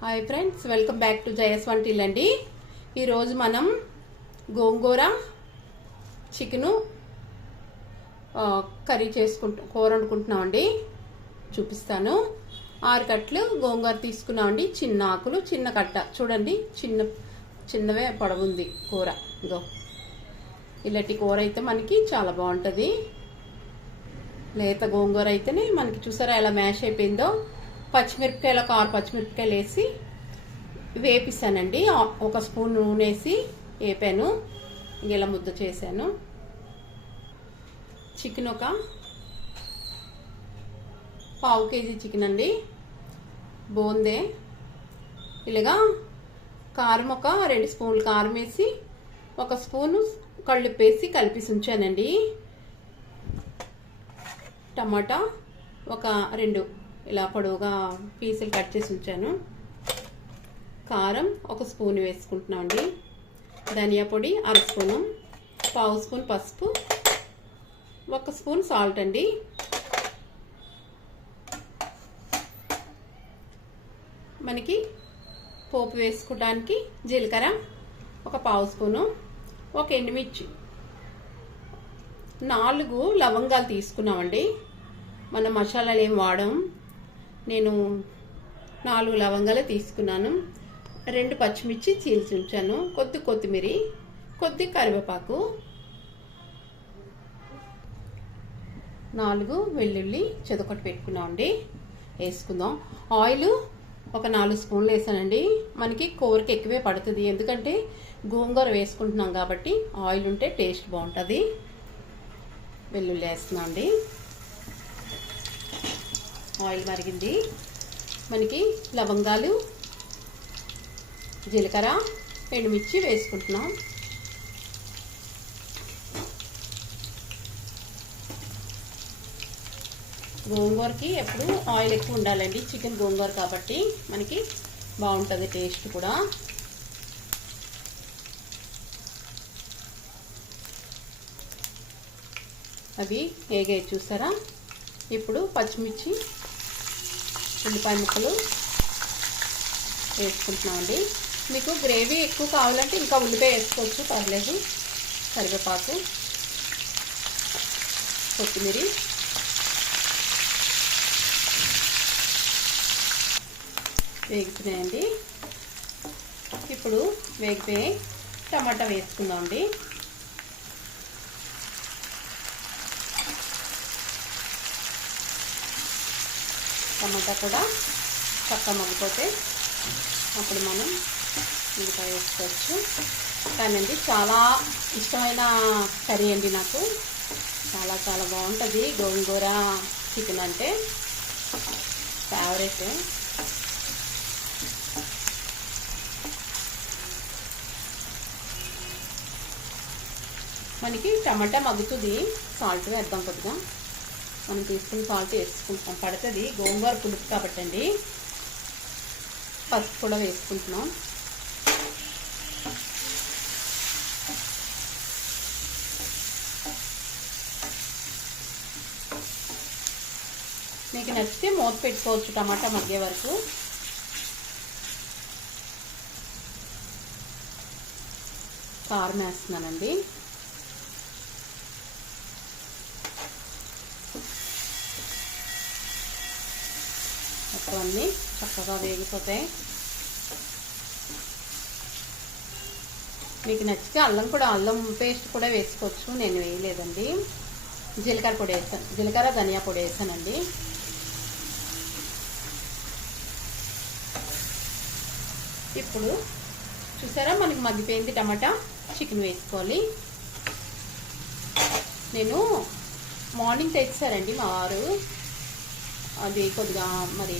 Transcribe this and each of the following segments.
Hi friends welcome back to జయస్ వంటిల్ అండి ఈరోజు మనం గోంగూర చికెను కర్రీ చేసుకుంటు కూర వండుకుంటున్నామండి చూపిస్తాను. ఆరు కట్లు గోంగూర తీసుకున్నామండి చిన్న ఆకులు చిన్న కట్ట. చూడండి చిన్న చిన్నవే పొడవుంది కూర. ఇగో ఇలాంటి కూర అయితే మనకి చాలా బాగుంటుంది. లేత గోంగూర అయితేనే మనకి చూసారా ఎలా మ్యాష్ అయిపోయిందో? పచ్చిమిరపకాయలు ఒక ఆరు పచ్చిమిరపకాయలు వేసి వేపిస్తానండి. ఒక స్పూన్ నూనె వేసి వేపాను. ఇలా ముద్ద చేశాను. చికెన్ ఒక పావు కేజీ చికెన్ అండి. బోందే. ఇలాగా కారం ఒక రెండు స్పూన్లు కారం వేసి ఒక స్పూను కళ్ళుప్పు వేసి కలిపి ఉంచానండి. టమాటా ఒక రెండు ఇలా పొడవుగా పీసులు కట్ చేసి ఉంచాను. కారం ఒక స్పూన్ వేసుకుంటున్నాం అండి. ధనియా పొడి అర స్పూను పావు స్పూన్ పసుపు ఒక స్పూన్ సాల్ట్ అండి. మనకి పోపు వేసుకోవడానికి జీలకర్ర ఒక పావు స్పూను ఒక ఎండుమిర్చి. నాలుగు లవంగాలు తీసుకున్నామండి. మన మసాలాలు ఏం వాడం నేను నాలుగు లవంగాలు తీసుకున్నాను. రెండు పచ్చిమిర్చి చీల్చి ఉంచాను కొద్ది కొత్తిమీర కొద్ది కరివేపాకు నాలుగు వెల్లుల్లి చెదకొట్టి పెట్టుకున్నామండి వేసుకుందాం. ఆయిల్ ఒక నాలుగు స్పూన్లు వేసానండి. మనకి కూరకి ఎక్కువే పడుతుంది. ఎందుకంటే గోంగూర వేసుకుంటున్నాం కాబట్టి ఆయిల్ ఉంటే టేస్ట్ బాగుంటుంది. వెల్లుల్లి వేస్తున్నాం అండి. ఆయిల్ మరిగింది. మనకి లవంగాలు జీలకర్ర ఎండుమిర్చి వేసుకుంటున్నాం. గోంగూరకి ఎప్పుడు ఆయిల్ ఎక్కువ ఉండాలండి. చికెన్ గోంగూర కాబట్టి మనకి బాగుంటుంది టేస్ట్ కూడా. అవి ఏగాయి చూసారా? ఇప్పుడు పచ్చిమిర్చి ఉల్లిపాయ ముక్కలు వేసుకుంటున్నామండి. మీకు గ్రేవీ ఎక్కువ కావాలంటే ఇంకా ఉల్లిపాయ వేసుకోవచ్చు పర్లేదు. కరివేపాకు కొత్తిమీర. వేగుతున్నాయండి. ఇప్పుడు వేగిపోయి టమాటా వేసుకుందామండి. టమాటా కూడా చక్క మగ్గిపోతే అప్పుడు మనం మిగతా వేసుకోవచ్చు. కానీ అండి చాలా ఇష్టమైన కర్రీ అండి నాకు. చాలా చాలా బాగుంటుంది. గోంగూర చికెన్ అంటే ఫేవరెట్ మనకి టమాటా మగ్గుతుంది. సాల్ట్ వేద్దాం కొద్దిగా. మనం తీసుకున్న సాల్ట్ వేసుకుంటున్నాం. పడుతుంది. గోంగూర పులుపు కాబట్టి అండి. పసుపు కూడా వేసుకుంటున్నాం. మీకు నచ్చితే మూత పెట్టుకోవచ్చు. టమాటా మగ్గే వరకు. కారం వేస్తున్నానండి. మొత్తం అన్నీ చక్కగా వేగిపోతాయి. మీకు నచ్చితే అల్లం కూడా అల్లం పేస్ట్ కూడా వేసుకోవచ్చు. నేను వేయలేదండి. జీలకర్ర పొడి వేస్తాను జీలకర్ర ధనియా పొడి వేసానండి. ఇప్పుడు చూసారా మనకి మగ్గిపోయింది టమాటా. చికెన్ వేసుకోవాలి. నేను మార్నింగ్ తెచ్చారండి మా వారు. అది కొద్దిగా మరి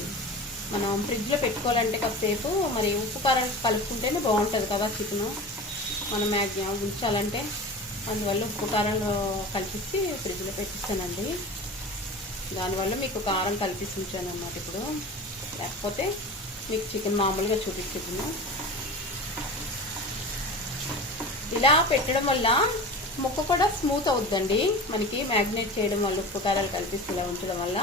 మనం ఫ్రిడ్జ్లో పెట్టుకోవాలంటే కాసేపు మరి ఉప్పు కారం కలుపుకుంటేనే బాగుంటుంది కదా చికెన్. మనం మ్యాగ్జిమం ఉంచాలంటే అందువల్ల ఉప్పు కారంలో కలిపించి ఫ్రిడ్జ్లో పెట్టిస్తానండి. దానివల్ల మీకు కారం కలిపిసి ఉంచాను అన్నమాట ఇప్పుడు. లేకపోతే మీకు చికెన్ మామూలుగా చూపించుకున్నాను ఇలా పెట్టడం వల్ల ముక్క కూడా స్మూత్ అవుద్దండి. మనకి మ్యాగ్నేట్ చేయడం వల్ల ఉప్పు కారాలు కలిపిస్తూ ఇలా ఉంచడం వల్ల.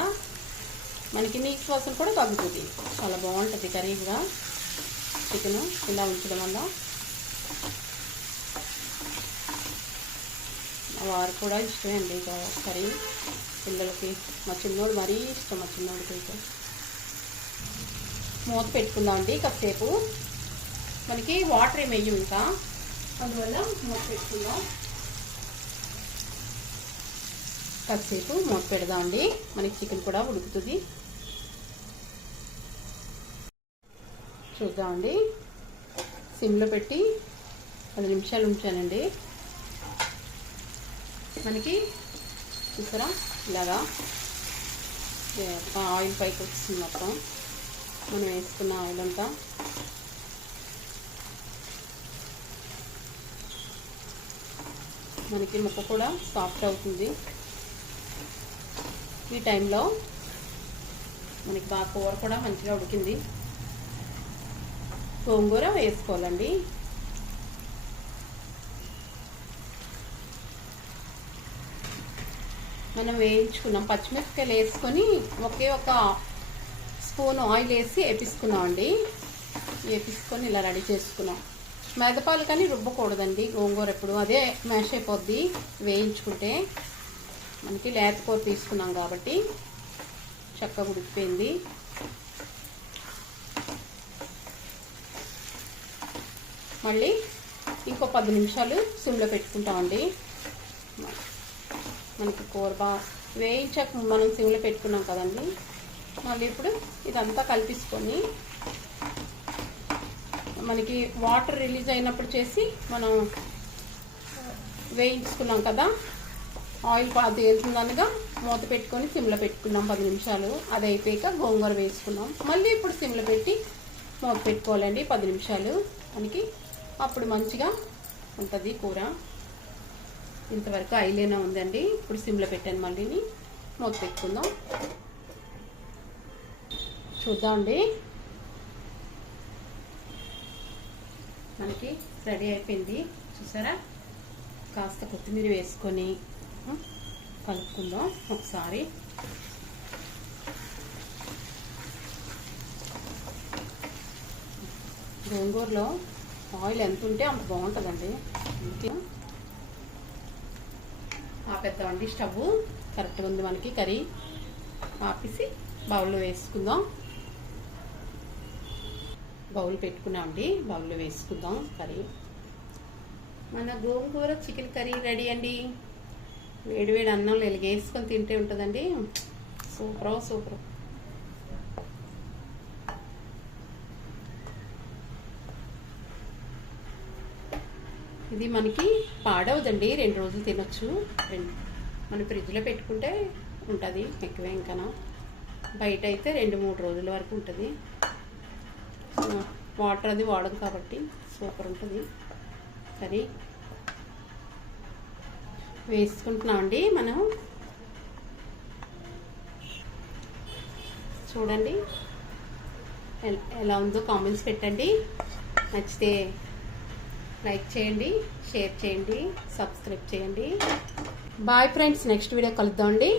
మనకి నీచు వాసన కూడా తగ్గుతుంది. చాలా బాగుంటుంది కర్రీ కూడా చికెన్ ఇలా ఉంచడం వల్ల. వారు కూడా ఇష్టమే అండి కర్రీ. పిల్లలకి మా చిన్నోడు మరీ ఇష్టం మా చిన్నోడికి అయితే. మూత పెట్టుకుందాం అండి కాసేపు. మనకి వాటర్ ఏమి వేయం ఇంకా. అందువల్ల మూత పెట్టుకుందాం. కాసేపు మూత పెడదామండి. మనకి చికెన్ కూడా ఉడుకుతుంది. చూద్దామండి. సిమ్లో పెట్టి పది నిమిషాలు ఉంచానండి. మనకి చూసారా? ఇలాగా ఆయిల్ పైకి వస్తుంది మొత్తం. మనం వేసుకున్న ఆయిల్ అంతా. మనకి ముక్క కూడా సాఫ్ట్ అవుతుంది. ఈ టైంలో మనకి బాగా కూర కూడా మంచిగా ఉడికింది. గోంగూర వేసుకోవాలండి. మనం వేయించుకున్నాం పచ్చిమిరపకాయలు వేసుకొని ఒకే ఒక స్పూన్ ఆయిల్ వేసి వేపించుకున్నాం అండి వేపించుకొని ఇలా రెడీ చేసుకున్నాం. మెదపాలు కానీ రుబ్బకూడదండి గోంగూర ఎప్పుడు. అదే మ్యాష్ అయిపోద్ది వేయించుకుంటే. మనకి లేత కూర తీసుకున్నాం కాబట్టి చక్కగా ఉడికిపోయింది. మళ్ళీ ఇంకో పది నిమిషాలు సిమ్లో పెట్టుకుంటామండి. మనకి కూర బాగా వేయించాక మనం సిమ్లో పెట్టుకున్నాం కదండి. మళ్ళీ ఇప్పుడు ఇదంతా కలిపించుకొని మనకి వాటర్ రిలీజ్ అయినప్పుడు చేసి మనం వేయించుకున్నాం కదా ఆయిల్ బాగా తేలుతుందనగా మూత పెట్టుకొని సిమ్లో పెట్టుకున్నాం పది నిమిషాలు. అది అయిపోయాక గోంగూర వేసుకున్నాం. మళ్ళీ ఇప్పుడు సిమ్లో పెట్టి మూత పెట్టుకోవాలండి పది నిమిషాలు. మనకి అప్పుడు మంచిగా ఉంటుంది కూర. ఇంతవరకు ఐలేనా ఉందండి. ఇప్పుడు సిమ్లో పెట్టాను మళ్ళీని. మూత పెట్టుకుందాం. చూద్దామండి. మనకి రెడీ అయిపోయింది. చూసారా? కాస్త కొత్తిమీర వేసుకొని కలుపుకుందాం ఒకసారి. గోంగూరలో ఆయిల్ ఎంత ఉంటే అంత బాగుంటుందండి. అందుకే ఆపేద్దామండి స్టవ్ కరెక్ట్గా ఉంది మనకి కర్రీ. ఆపేసి బౌల్లో వేసుకుందాం. బౌల్ పెట్టుకున్నామండి. బౌల్లో వేసుకుందాం కర్రీ. మన గోంగూర చికెన్ కర్రీ రెడీ అండి. వేడి వేడి అన్నంలో వెలిగేసుకొని తింటే ఉంటుందండి. Super super. ఇది మనకి పాడవదండి రెండు రోజులు తినొచ్చు. రెండు మన ఫ్రిడ్జ్లో పెట్టుకుంటే ఉంటుంది ఎక్కువ ఇంకనా. బయట అయితే రెండు మూడు రోజుల వరకు ఉంటుంది. వాటర్ అది వాడదు కాబట్టి సూపర్ ఉంటుంది. కర్రీ వేసుకుంటున్నామండి మనం. చూడండి. ఎలా ఉందో కామెంట్స్ పెట్టండి. నచ్చితే లైక్ చేయండి షేర్ చేయండి సబ్స్క్రైబ్ చేయండి. బాయ్ ఫ్రెండ్స్ నెక్స్ట్ వీడియో కలుద్దామండి.